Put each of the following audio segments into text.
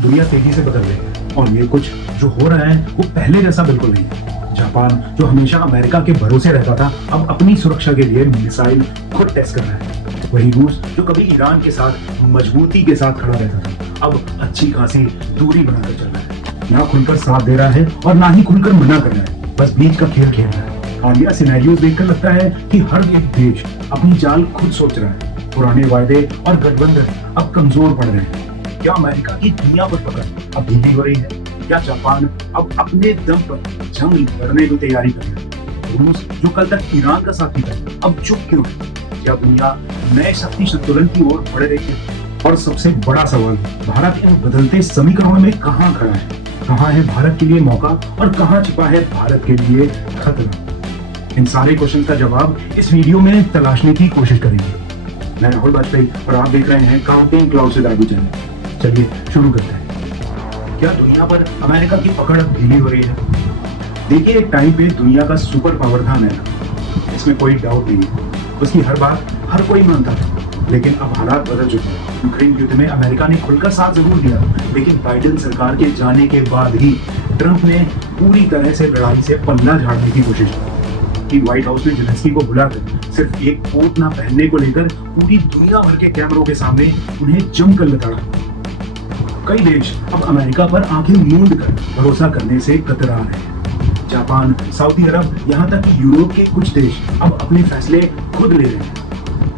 दुनिया तेजी से बदल रही है और ये कुछ जो हो रहा है वो पहले जैसा बिल्कुल नहीं है। जापान जो हमेशा अमेरिका के भरोसे रहता था, अब अपनी सुरक्षा के लिए मिसाइल खुद टेस्ट कर रहा है। वही रूस जो कभी ईरान के साथ मजबूती के साथ खड़ा रहता था, अब अच्छी खासी दूरी बनाकर चल रहा है। ना खुलकर साथ दे रहा है और ना ही खुलकर मना कर रहा है, बस बीच का खेल खेल रहा है। और यह सिनेरियो देखकर लगता है कि हर एक देश अपनी चाल खुद सोच रहा है। पुराने वायदे और गठबंधन अब कमजोर पड़ रहे हैं। क्या अमेरिका की दुनिया पर पकड़ अब ढीली हो रही है? क्या जापान अब अपने दम पर जंग लड़ने की तैयारी कर रहा है? रूस जो कल तक ईरान का साथी था, अब चुप क्यों है? क्या दुनिया नए शक्ति संतुलन की ओर बढ़ रही है? और सबसे बड़ा सवाल, भारत इन बदलते समीकरणों में कहाँ खड़ा है? कहाँ है भारत के लिए मौका और कहाँ छिपा है भारत के लिए खतरा? इन सारे क्वेश्चन का जवाब इस वीडियो में तलाशने की कोशिश करेंगे। मैं राहुल वाजपेयी और आप देख रहे हैं काउंटिंग क्लाउड्स विद आगू चैनल। चलिए शुरू करते हैं। क्या दुनिया पर अमेरिका की पकड़ अब ढीली हो रही है? देखिए, एक टाइम पे दुनिया का सुपर पावर था अमेरिका, इसमें कोई डाउट नहीं है। उसकी हर बात हर कोई मानता था। लेकिन अब हालात बदल चुके हैं। यूक्रेन युद्ध में अमेरिका ने खुलकर साथ जरूर दिया, लेकिन बाइडेन सरकार के जाने के बाद ही ट्रंप ने पूरी तरह से लड़ाई से पल्ला झाड़ने की कोशिश की। व्हाइट हाउस में जेलेंस्की को बुलाकर सिर्फ एक कोट ना पहनने को लेकर पूरी दुनिया भर के कैमरों के सामने उन्हें जमकर लताड़ा। कई देश अब अमेरिका पर आंखें मूंद कर भरोसा करने से कतरा रहे हैं। जापान, सऊदी अरब, यहाँ तक कि यूरोप के कुछ देश अब अपने फैसले खुद ले रहे हैं।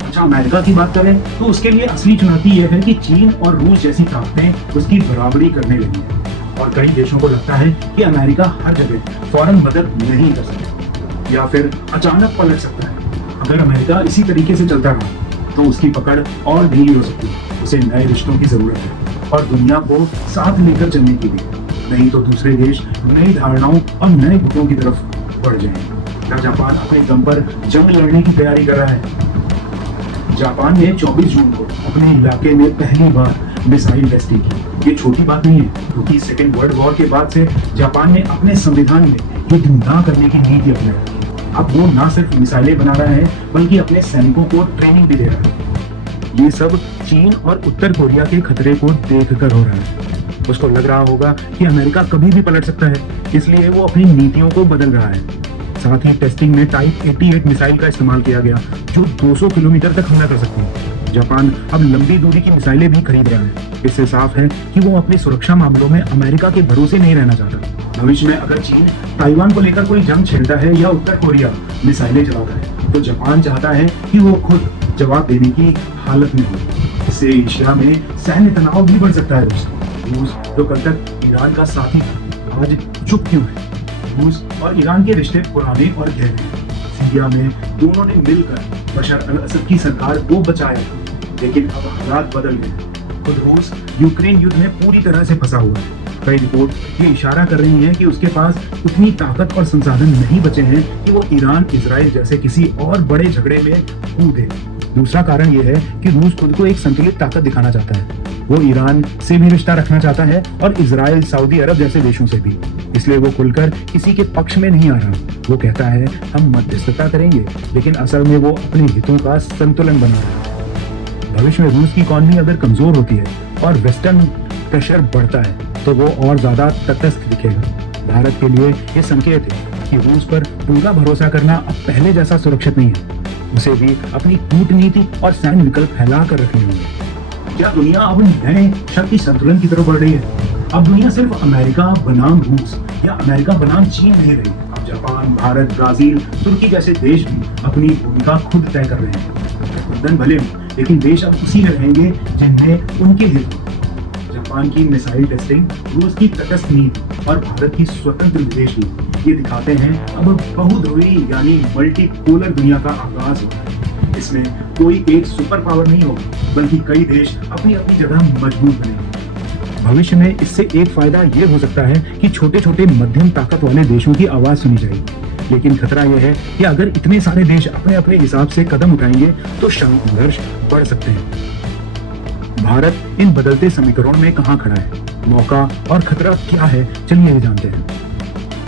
अच्छा, अमेरिका की बात करें तो उसके लिए असली चुनौती यह है कि चीन और रूस जैसी ताकतें उसकी बराबरी करने लगी हैं। और कई देशों को लगता है कि अमेरिका हर जगह फौरन मदद नहीं कर सकता या फिर अचानक पलट सकता है। अगर अमेरिका इसी तरीके से चलता रहा तो उसकी पकड़ और ढीली हो सकती है। उसे नए रिश्तों की जरूरत है और दुनिया को साथ लेकर चलने के लिए, नहीं तो दूसरे देश नई धारणाओं और नए गुटों की तरफ बढ़ जाएंगे। क्या जापान अपने दम पर जंग लड़ने की तैयारी कर रहा है? जापान ने 24 जून को अपने इलाके में पहली बार मिसाइल टेस्टिंग की। ये छोटी बात नहीं है, क्योंकि सेकेंड वर्ल्ड वॉर के बाद से जापान ने अपने संविधान में युद्ध न करने की नीति अपनाई। अब वो न सिर्फ मिसाइलें बना रहा है, बल्कि अपने सैनिकों को ट्रेनिंग भी दे रहा है। ये सब चीन और उत्तर कोरिया के खतरे को देखकर हो रहा है। उसको लग रहा होगा कि अमेरिका कभी भी पलट सकता है, इसलिए वो अपनी नीतियों को बदल रहा है। साथ ही टेस्टिंग में टाइप 88 मिसाइल का इस्तेमाल किया गया, जो 200 किलोमीटर तक हमला कर सकती है। जापान अब लंबी दूरी की मिसाइलें भी खरीद रहा है। इससे साफ है कि वो अपने सुरक्षा मामलों में अमेरिका के भरोसे नहीं रहना चाहता। भविष्य में अगर चीन ताइवान को लेकर कोई जंग छेड़ता है या उत्तर कोरिया मिसाइलें चलाता है, तो जापान चाहता है कि वो खुद जवाब देने की हालत में हो। इससे एशिया में सैन्य तनाव भी बढ़ सकता है। रूस जो कल तक ईरान का साथी था, आज चुप क्यों है? रूस और ईरान के रिश्ते पुराने और गहरे हैं। सीरिया में दोनों ने मिलकर बशर अल असद की सरकार को बचाया, लेकिन अब हालात बदल गए। खुद रूस यूक्रेन युद्ध में पूरी तरह से फंसा हुआ है। कई रिपोर्ट ये इशारा कर रही हैं कि उसके पास उतनी ताकत और संसाधन नहीं बचे हैं कि वो ईरान इजराइल जैसे किसी और बड़े झगड़े में कूदे। दूसरा कारण यह है कि रूस खुद को एक संतुलित ताकत दिखाना चाहता है। वो ईरान से भी रिश्ता रखना चाहता है और इजराइल, सऊदी अरब जैसे देशों से भी। इसलिए वो खुलकर किसी के पक्ष में नहीं आ रहा। वो कहता है हम मध्यस्थता करेंगे, लेकिन असल में वो अपने हितों का संतुलन बना रहा है। भविष्य में रूस की इकॉनमी अगर कमजोर होती है और वेस्टर्न प्रेशर बढ़ता है, तो वो और ज्यादा तटस्थ दिखेगा। भारत के लिए ये संकेत है कि रूस पर पूरा भरोसा करना अब पहले जैसा सुरक्षित नहीं है। उसे भी अपनी कूटनीति और सैन्य विकल्प फैला कर रखने होंगे। क्या दुनिया अब नए शक्ति संतुलन की तरफ बढ़ रही है? अब दुनिया सिर्फ अमेरिका बनाम रूस या अमेरिका बनाम चीन नहीं रही। अब जापान, भारत, ब्राजील, तुर्की जैसे देश भी अपनी भूमिका खुद तय कर रहे हैं। गठबंधन भले हो, लेकिन देश अब उसी में रहेंगे जिनमें उनके हित हो। जापान की मिसाइल टेस्टिंग, रूस की तटस्थ नीति और भारत की स्वतंत्र विदेश नीति ये दिखाते हैं अब बहुध्रुवी यानी मल्टीपोलर दुनिया का आगाज होता है। इसमें कोई एक सुपर पावर नहीं होगा, बल्कि कई देश अपनी अपनी जगह मजबूत बनेंगे। भविष्य में इससे एक फायदा ये हो सकता है कि छोटे छोटे मध्यम ताकत वाले देशों की आवाज सुनी जाएगी। लेकिन खतरा यह है कि अगर इतने सारे देश अपने अपने हिसाब से कदम उठाएंगे तो संघर्ष बढ़ सकते हैं। भारत इन बदलते समीकरणों में कहां खड़ा है, मौका और खतरा क्या है, चलिए ये जानते हैं।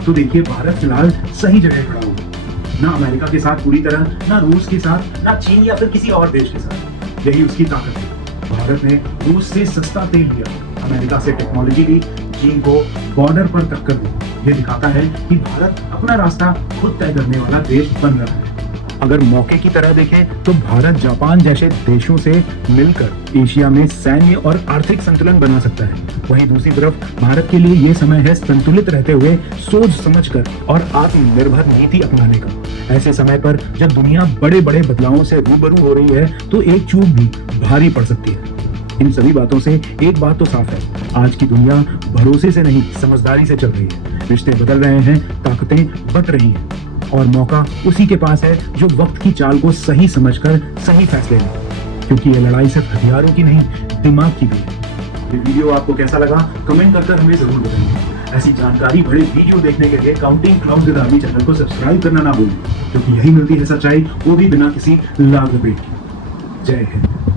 तो देखिए, भारत फिलहाल सही जगह खड़ा होगा, ना अमेरिका के साथ पूरी तरह, ना रूस के साथ, ना चीन या फिर किसी और देश के साथ। यही उसकी ताकत है। भारत ने रूस से सस्ता तेल लिया, अमेरिका से टेक्नोलॉजी ली, चीन को बॉर्डर पर टक्कर दी। ये दिखाता है कि भारत अपना रास्ता खुद तय करने वाला देश बन रहा है। अगर मौके की तरह देखें तो भारत जापान जैसे देशों से मिलकर एशिया में सैन्य और आर्थिक संतुलन बना सकता है। वहीं दूसरी तरफ भारत के लिए ये समय है संतुलित रहते हुए सोच समझकर और आत्मनिर्भर नीति अपनाने का। ऐसे समय पर जब दुनिया बड़े बड़े बदलावों से रूबरू हो रही है तो एक चूक भी भारी पड़ सकती है। इन सभी बातों से एक बात तो साफ है, आज की दुनिया भरोसे से नहीं समझदारी से चल रही है। रिश्ते बदल रहे हैं, ताकतें बट रही हैं और मौका उसी के पास है जो वक्त की चाल को सही समझकर सही फैसले ले, क्योंकि ये लड़ाई सिर्फ हथियारों की नहीं, दिमाग की भी है। ये वीडियो आपको कैसा लगा कमेंट कर हमें जरूर बताइए। ऐसी जानकारी भरे वीडियो देखने के लिए counting clouds with army channel को सब्सक्राइब करना ना भूलें, क्योंकि यही मिलती है सच्चाई, वो भी बिना किसी लाग लपेट के। जय हिंद।